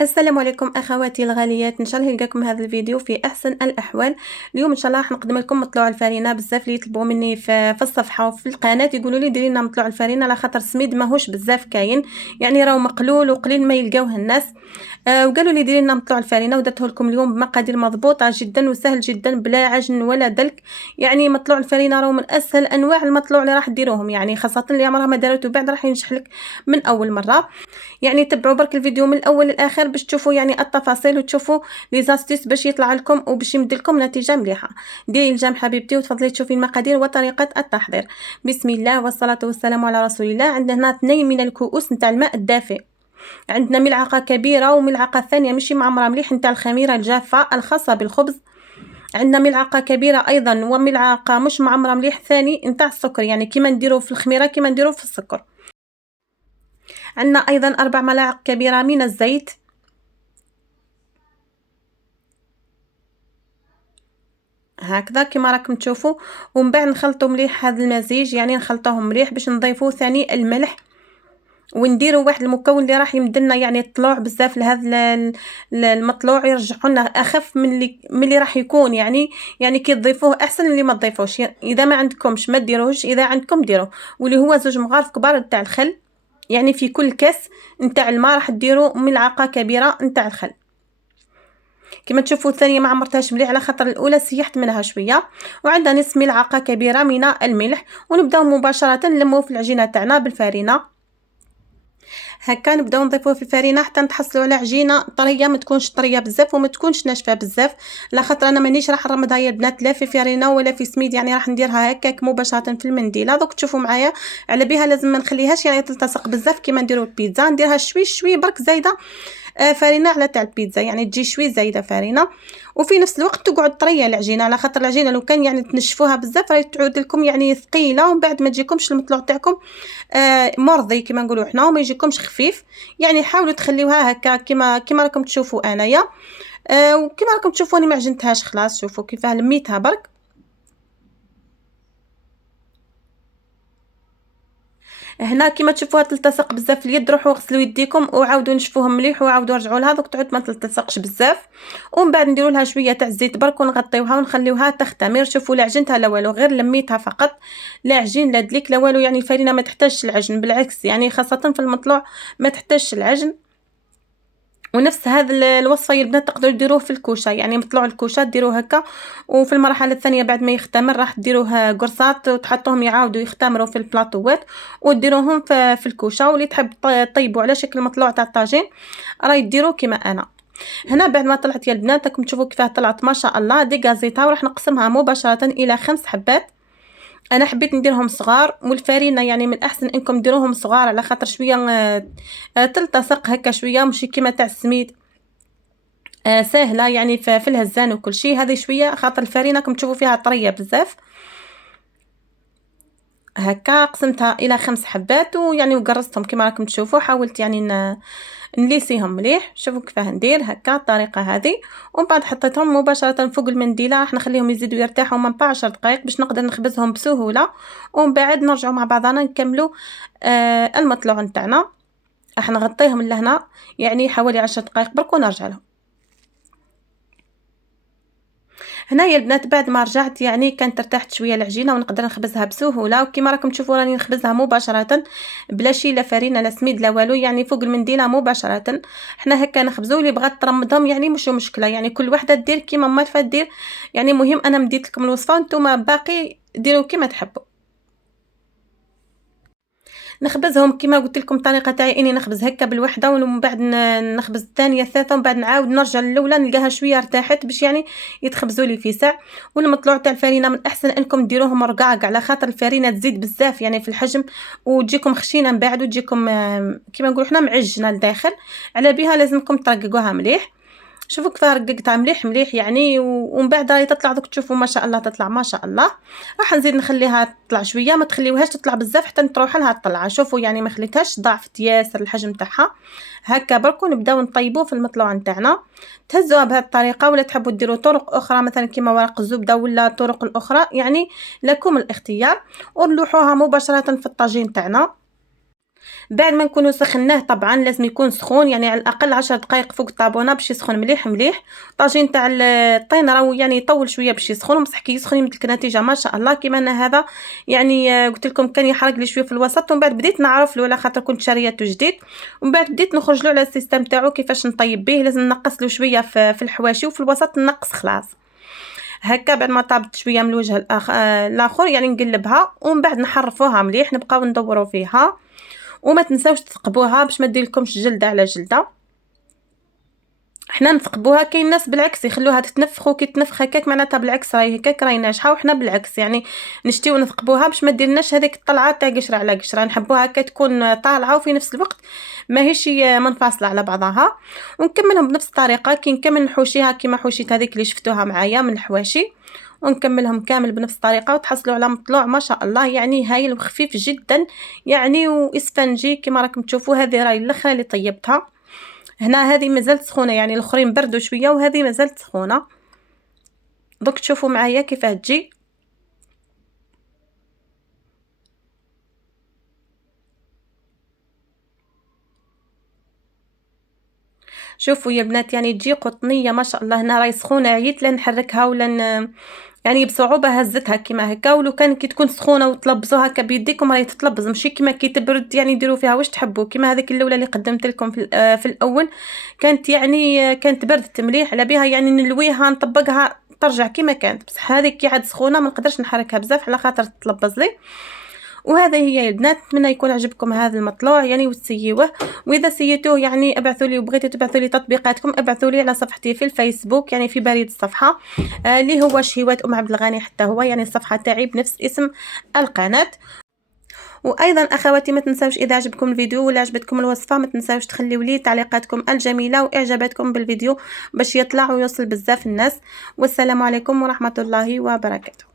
السلام عليكم اخواتي الغاليات، ان شاء الله يلقاكم هذا الفيديو في احسن الاحوال. اليوم ان شاء الله راح نقدم لكم مطلوع الفرينه. بزاف اللي يطلبوا مني في الصفحه وفي القناه يقولوا لي ديري لنا مطلوع الفرينه على خاطر السميد ماهوش بزاف كاين، يعني راهو مقلول وقليل ما يلقاوه الناس. وقالوا لي ديري لنا مطلوع الفرينه ودرته لكم اليوم بمقادير مضبوطه جدا وسهل جدا بلا عجن ولا دلك. يعني مطلوع الفرينه راهو من اسهل انواع المطلوع اللي راح ديروهم، يعني خاصه اللي عمرها ما دارته بعد راح ينجح لك من اول مره. يعني تبعوا برك الفيديو من الاول للاخر باش تشوفوا يعني التفاصيل وتشوفوا لي زاستيس باش يطلع لكم وباش يمد لكم نتيجه مليحه. ديري الجام حبيبتي وتفضلي تشوفي المقادير وطريقه التحضير. بسم الله والصلاه والسلام على رسول الله. عندنا هنا 2 من الكؤوس نتاع الماء الدافئ، عندنا ملعقه كبيره وملعقه ثانيه ماشي معمره مليح نتاع الخميره الجافه الخاصه بالخبز، عندنا ملعقه كبيره ايضا وملعقه مش معمره مليح ثاني نتاع السكر، يعني كيما نديرو في الخميره كيما نديرو في السكر. عندنا ايضا 4 ملاعق كبيره من الزيت، هكذا كما راكم تشوفوا. ومن بعد نخلطوا مليح هذا المزيج، يعني نخلطوهم مليح باش نضيفوا ثاني الملح ونديروا واحد المكون اللي راح يمدلنا يعني الطلوع بزاف لهذا المطلوع، يرجعوا لنا اخف من اللي راح يكون، يعني كي تضيفوه احسن اللي ما تضيفوش. اذا ما عندكمش ما ديروهش، اذا عندكم ديروا. واللي هو 2 مغارف كبار نتاع الخل، يعني في كل كاس نتاع الماء راح ديروا ملعقه كبيره نتاع الخل. كما تشوفوا الثانيه ما عمرتهاش مليح على خاطر الاولى سيحت منها شويه. وعندنا نصف ملعقه كبيره من الملح، ونبداو مباشره نلموه في العجينه تاعنا بالفرينه. هكا نبداو نضيفوه في الفرينه حتى نتحصلوا على عجينه طريه، ما تكونش طريه بزاف وما تكونش ناشفه بزاف، على خاطر انا مانيش راح نرمدها يا البنات لا في فرينه ولا في سميد، يعني راح نديرها هكاك مباشره في المنديله. دوك تشوفوا معايا على بها لازم ما نخليهاش يعني تلتصق بزاف كيما نديروا البيتزا، نديرها شوي شوي برك زايده فرينه على تاع البيتزا، يعني تجي شوي زايده فرينه. وفي نفس الوقت تقعد طريه العجينه، على خاطر العجينه لو كان يعني تنشفوها بزاف راهي تعود لكم يعني ثقيله ومن بعد ما تجيكمش المطلوع تاعكم مرضي كما نقولوا حنا وما يجيكمش خفيف. يعني حاولوا تخليوها هكا كما راكم تشوفوا انايا. وكما راكم تشوفوني ما عجنتهاش خلاص، شوفوا كيفاه لميتها برك. هنا كيما تشوفوها تلتصق بزاف في اليد، روحوا غسلوا يديكم وعاودوا نشفوهم مليح وعاودوا رجعوا لها، دوك تعود ما تلتصقش بزاف. ومن بعد نديروا لها شويه تاع الزيت برك ونغطيوها ونخليوها تختمر. شوفوا لا عجنتها لا والو، غير لميتها فقط، لا عجين لا دليك لا والو. يعني الفرينه ما تحتاجش العجن، بالعكس يعني خاصه في المطلوع ما تحتاجش العجن. ونفس هذا الوصفه يا البنات تقدروا ديروه في الكوشه، يعني مطلوع الكوشه ديروه هكا. وفي المرحله الثانيه بعد ما يختمر راح ديروه قرصات وتحطوهم يعاودوا يختمروا في البلاطوات وديروهم في الكوشه. واللي تحب طيبوا على شكل مطلوع تاع الطاجين راه يديروا كما انا. هنا بعد ما طلعت يا البنات راكم تشوفوا كيفاه طلعت ما شاء الله ديكازيتها، وراح نقسمها مباشره الى 5 حبات. انا حبيت نديرهم صغار، والفرينه يعني من الاحسن انكم ديروهم صغار على خاطر شويه تلتصق هكا شويه، ماشي كيما تاع السميد ساهله يعني في الهزان وكل شيء. هذه شويه خاطر الفرينه راكم تشوفوا فيها طريه بزاف. هكا قسمتها الى 5 حبات ويعني وقرصتهم كما راكم تشوفوا. حاولت يعني نليسيهم مليح. شوفوا كيفاه ندير هكا الطريقه هذه. ومن بعد حطيتهم مباشره فوق المنديله، راح نخليهم يزيدوا يرتاحوا من 10 دقائق باش نقدر نخبزهم بسهوله. ومن بعد نرجعوا مع بعضنا نكملوا المطلوع نتاعنا. راح نغطيهم لهنا يعني حوالي 10 دقائق برك ونرجع لهم. هنايا البنات بعد ما رجعت يعني كانت ارتاحت شويه العجينه ونقدر نخبزها بسهوله، وكما راكم تشوفوا راني نخبزها مباشره بلا شي لا فرينه لا سميد لا والو، يعني فوق المنديله مباشره. حنا هكا نخبزوا. اللي بغات ترمضهم يعني مش مشكله، يعني كل وحده دير كيما ما تدير. يعني مهم انا مديت لكم الوصفه وانتم باقي ديروا كيما تحبوا. نخبزهم كما قلت لكم الطريقه تاعي اني نخبز هكا بالوحده ومن بعد نخبز الثانيه الثالثه ومن بعد نعاود نرجع للاولى نلقاها شويه ارتاحت باش يعني يتخبزوا لي في ساع. والمطلوع تاع الفرينه من احسن انكم ديروهم رقاق على خاطر الفرينه تزيد بزاف يعني في الحجم وتجيكم خشينه من بعد وتجيكم كما نقولوا حنا معجنه لداخل. على بها لازمكم ترققوها مليح. شوفوا كيف رققتها مليح مليح يعني ومن بعد راهي تطلع دوك تشوفوا ما شاء الله تطلع ما شاء الله. راح نزيد نخليها تطلع شويه، ما تخليوهاش تطلع بزاف حتى تروح لها الطلعه. شوفوا يعني ما خليتهاش ضعفت ياسر الحجم تاعها. هكا برك نبداو نطيبوه في المطلوع نتاعنا. تهزوها بهذه الطريقه ولا تحبوا ديروا طرق اخرى مثلا كيما ورق الزبده ولا الطرق الاخرى، يعني لكم الاختيار. ونلوحوها مباشره في الطاجين تاعنا. بعد ما نكونوا سخناه طبعا لازم يكون سخون، يعني على الاقل 10 دقائق فوق الطابونه باش يسخن مليح مليح. الطاجين تاع الطين راهو يعني يطول شويه باش يسخن، بصح كي يسخن يمدلك نتيجه ما شاء الله. كيما انا هذا يعني قلت لكم كان يحرق لي شويه في الوسط، ومن بعد بديت نعرف له على خاطر كنت شاريته جديد، ومن بعد بديت نخرج له على السيستم تاعو كيفاش نطيب به. لازم نقص له شويه في الحواشي، وفي الوسط نقص خلاص هكا. بعد ما طابت شويه من الوجه الاخر يعني نقلبها، ومن بعد نحرفوها مليح، نبقاو ندوروا فيها. وما تنساوش تثقبوها باش ما ديرلكمش جلده على جلده. حنا نثقبوها، كاين ناس بالعكس يخلوها تتنفخ، وكي تنفخ هكاك معناتها بالعكس راهي هكاك راهي ناجحه، وحنا بالعكس يعني نشتيو نثقبوها باش ما ديرناش هذيك الطلعه تاع قشره على قشره. نحبوها هكا تكون طالعه وفي نفس الوقت ماهيش منفصله على بعضها. ونكملهم بنفس الطريقه كي نكمل نحوشيها كيما حوشيت هذيك اللي شفتوها معايا من الحواشي، ونكملهم كامل بنفس الطريقه، وتحصلوا على مطلوع ما شاء الله يعني هايل وخفيف جدا يعني واسفنجي كيما راكم تشوفوا. هذه راهي الاخرى اللي طيبتها هنا، هذه مازالت سخونه، يعني الاخرين بردوا شويه وهذه مازالت سخونه. دوك تشوفوا معايا كيفاه تجي. شوفوا يا بنات يعني تجي قطنيه ما شاء الله. هنا راهي سخونه عييت لا نحركها ولا يعني بصعوبه هزتها كيما هكا. ولو كان كي تكون سخونه وتلبزوها هكا بيديكم راهي تتلبز، ماشي كيما كي تبرد يعني ديروا فيها واش تحبوا. كيما هذيك الاولى اللي قدمت لكم في الاول كانت يعني كانت بردت مليح على بها، يعني نلويها نطبقها ترجع كيما كانت. بصح هذيك كي عاد سخونه ما نقدرش نحركها بزاف على خاطر تلبز لي. وهذا هي يا البنات، نتمنى يكون عجبكم هذا المطلوع يعني وتسيوه. واذا سيتوه يعني ابعثوا لي، وبغيتوا تبعثوا لي تطبيقاتكم ابعثوا لي على صفحتي في الفيسبوك يعني في بريد الصفحه اللي هو شهيوات عبد الغني، حتى هو يعني الصفحه تاعي بنفس اسم القناه. وايضا اخواتي ما تنساوش اذا عجبكم الفيديو ولا عجبتكم الوصفه ما تنساوش تخليوا لي تعليقاتكم الجميله واعجاباتكم بالفيديو باش يطلع ويوصل بزاف الناس. والسلام عليكم ورحمه الله وبركاته.